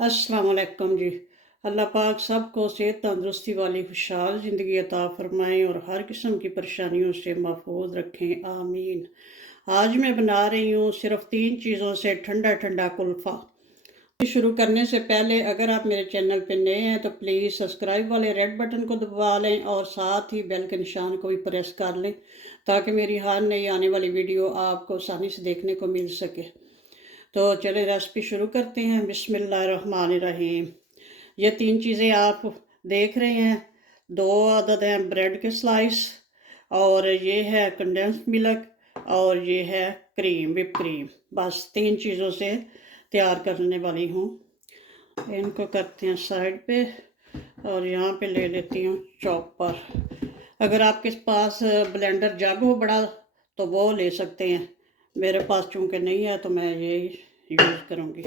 अस्सलाम वालेकुम जी। अल्लाह पाक सबको सेहत तंदुरुस्ती वाली खुशहाल ज़िंदगी अता फ़रमाएँ और हर किस्म की परेशानियों से महफूज रखें, आमीन। आज मैं बना रही हूँ सिर्फ़ 3 चीज़ों से ठंडा ठंडा कुल्फ़ा। शुरू करने से पहले अगर आप मेरे चैनल पे नए हैं तो प्लीज़ सब्सक्राइब वाले रेड बटन को दबा लें और साथ ही बेल के निशान को भी प्रेस कर लें ताकि मेरी हर नई आने वाली वीडियो आपको आसानी से देखने को मिल सके। तो चलिए रेसिपी शुरू करते हैं। बिस्मिल्लाहिर्रहमानिर्रहीम। ये 3 चीज़ें आप देख रहे हैं। 2 अदद हैं ब्रेड के स्लाइस और ये है कंडेंस्ड मिल्क और ये है क्रीम, व्हिप क्रीम। बस 3 चीज़ों से तैयार करने वाली हूँ। इनको करते हैं साइड पे और यहाँ पे ले लेती हूँ चॉपर। अगर आपके पास ब्लेंडर जग हो बड़ा तो वो ले सकते हैं। मेरे पास चूँकि नहीं है तो मैं ये यूज़ करूँगी।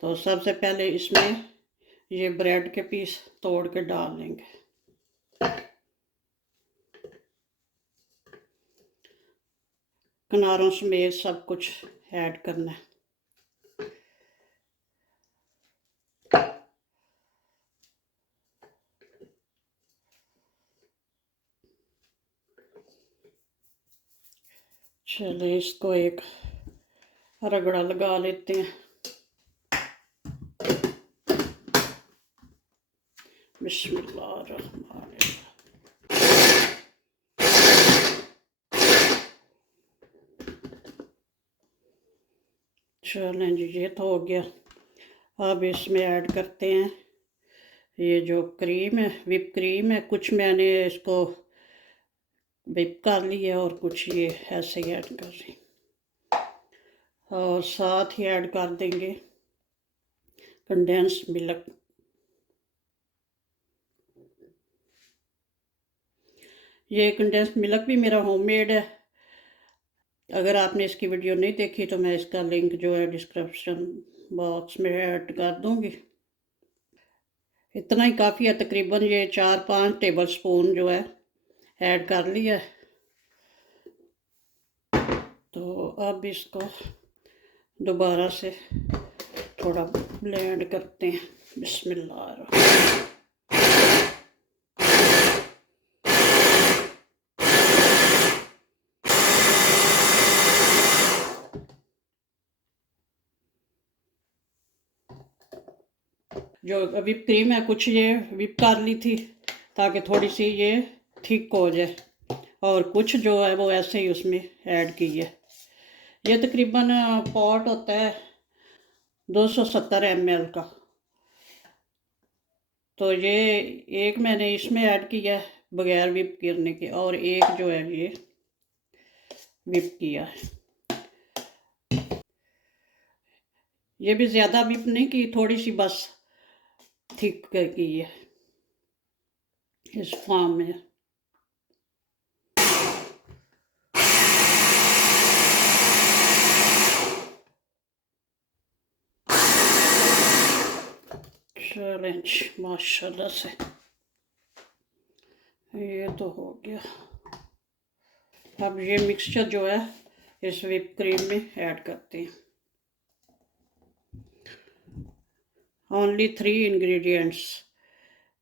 तो सबसे पहले इसमें ये ब्रेड के पीस तोड़ के डाल लेंगे। किनारों समेत सब कुछ ऐड करना है। चलिए इसको एक रगड़ा लगा लेते हैं। बिस्मिल्लाहिर्रहमानिर्रहीम। चलें जी, ये तो हो गया। अब इसमें ऐड करते हैं ये जो क्रीम है, व्हिप क्रीम है। कुछ मैंने इसको व्हिप कर लिया और कुछ ये ऐसे ही ऐड कर रही और साथ ही ऐड कर देंगे कंडेंस्ड मिल्क। ये कंडेंस्ड मिल्क भी मेरा होममेड है। अगर आपने इसकी वीडियो नहीं देखी तो मैं इसका लिंक जो है डिस्क्रिप्शन बॉक्स में ऐड कर दूंगी। इतना ही काफ़ी है, तकरीबन ये 4-5 टेबल स्पून जो है ऐड कर लिया है। तो अब इसको दोबारा से थोड़ा ब्लेंड करते हैं। बिस्मिल्लाह। जो व्हिप क्रीम है कुछ ये व्हिप कर ली थी ताकि थोड़ी सी ये थिक हो जाए और कुछ जो है वो ऐसे ही उसमें ऐड की है। ये तकरीबन पॉट होता है 270 ml का। तो ये एक मैंने इसमें ऐड किया है बगैर व्हिप करने के और एक जो है ये व्हिप किया है। ये भी ज़्यादा व्हिप नहीं की, थोड़ी सी बस थिक की है इस फॉर्म में। चैलेंज माशाल्लाह से ये तो हो गया। अब ये मिक्सचर जो है इस व्हिप क्रीम में ऐड करते हैं। ओनली 3 इंग्रेडिएंट्स,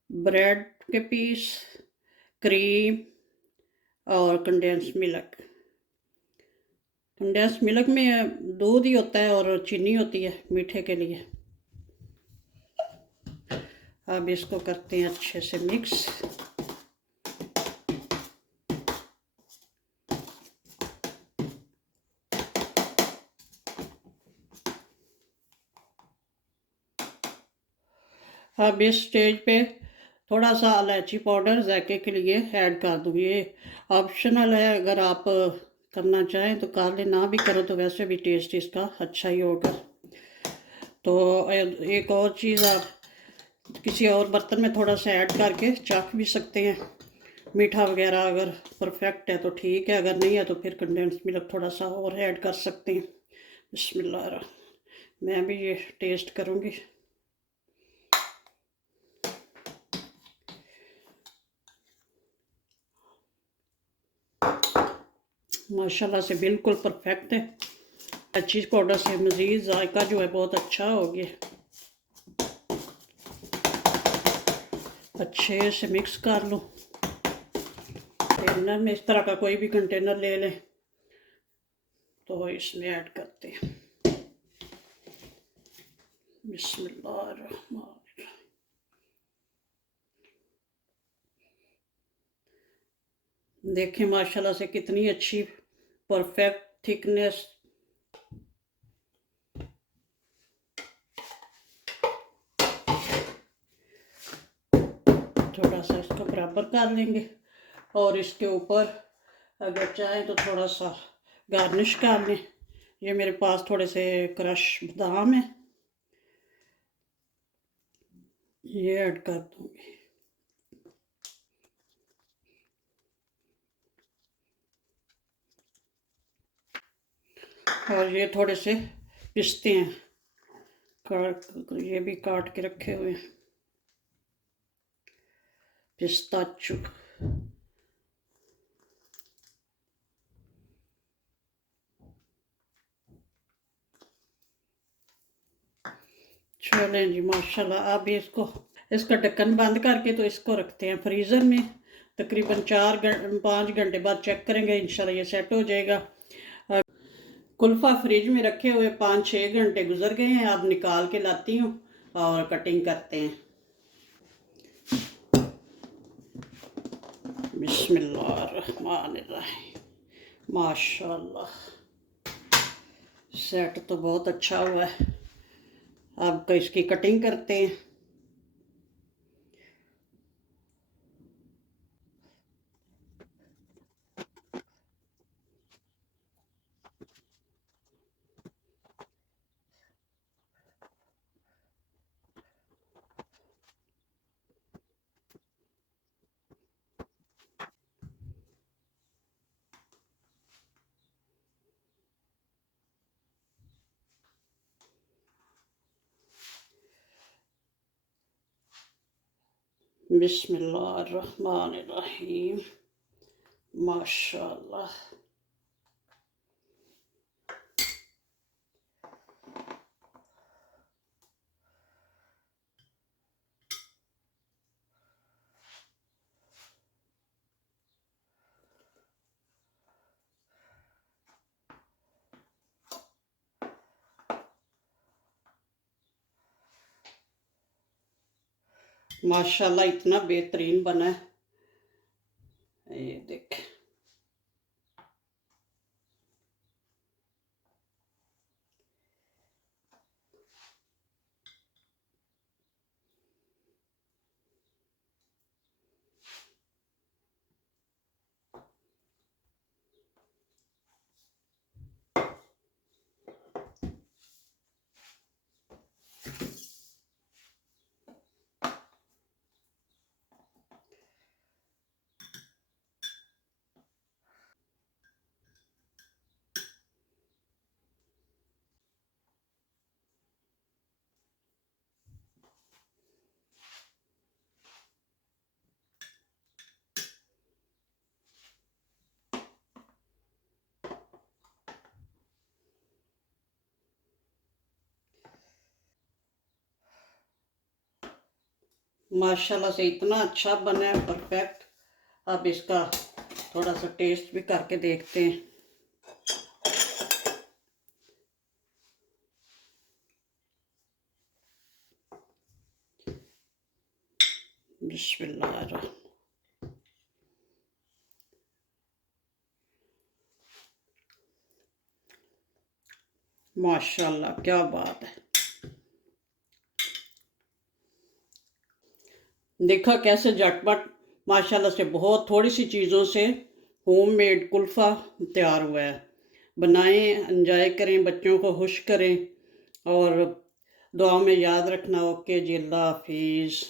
ब्रेड के पीस, क्रीम और कंडेंस्ड मिल्क। कंडेंस्ड मिल्क में दूध ही होता है और चीनी होती है मीठे के लिए। अब इसको करते हैं अच्छे से मिक्स। अब इस स्टेज पे थोड़ा सा इलायची पाउडर जायके के लिए ऐड कर दूँगी। ये ऑप्शनल है, अगर आप करना चाहें तो कर लें, ना भी करो तो वैसे भी टेस्ट इसका अच्छा ही होगा। तो एक और चीज़, आप किसी और बर्तन में थोड़ा सा ऐड करके चख भी सकते हैं। मीठा वगैरह अगर परफेक्ट है तो ठीक है, अगर नहीं है तो फिर कंडेंस्ड मिल्क थोड़ा सा और ऐड कर सकते हैं। बिस्मिल्लाह, मैं भी ये टेस्ट करूँगी। माशाल्लाह से बिल्कुल परफेक्ट है। इलायची पाउडर से मज़ीद जायका जो है बहुत अच्छा हो गया। अच्छे से मिक्स कर लो। कंटेनर में इस तरह का कोई भी कंटेनर ले लें तो इसमें ऐड करते हैं। बिस्मिल्लाह। देखें माशाल्लाह से कितनी अच्छी परफेक्ट थिकनेस। थोड़ा सा इसको बराबर कर लेंगे और इसके ऊपर अगर चाहें तो थोड़ा सा गार्निश कर लें। ये मेरे पास थोड़े से क्रश बादाम है, ये ऐड कर दूँगी। और ये थोड़े से पिस्ते हैं, ये भी काट के रखे हुए हैं, पिस्ताचू। चलें जी माशाल्लाह। अब इसका ढक्कन बंद करके तो इसको रखते हैं फ्रीज़र में। तकरीबन 5 घंटे बाद चेक करेंगे, इंशाल्लाह ये सेट हो जाएगा। कुल्फ़ा फ्रिज में रखे हुए 5-6 घंटे गुजर गए हैं। अब निकाल के लाती हूँ और कटिंग करते हैं। बिस्मिल्लाहिर्रहमानिर्रहीम। माशाल्लाह सेट तो बहुत अच्छा हुआ है। अब इसकी कटिंग करते हैं। बिस्मिल्लाहिर्रहमानिर्रहीम। माशाल्लाह माशाल्लाह इतना बेहतरीन बना है, ये देख। माशाल्लाह से इतना अच्छा बना है, परफेक्ट। अब इसका थोड़ा सा टेस्ट भी करके देखते हैं। बिस्मिल्लाह। माशाल्लाह क्या बात है। देखा कैसे झटपट माशाल्लाह से बहुत थोड़ी सी चीज़ों से होममेड कुल्फ़ा तैयार हुआ है। बनाएं, एंजॉय करें, बच्चों को खुश करें और दुआ में याद रखना। ओके जी, अल्लाह हाफिज़।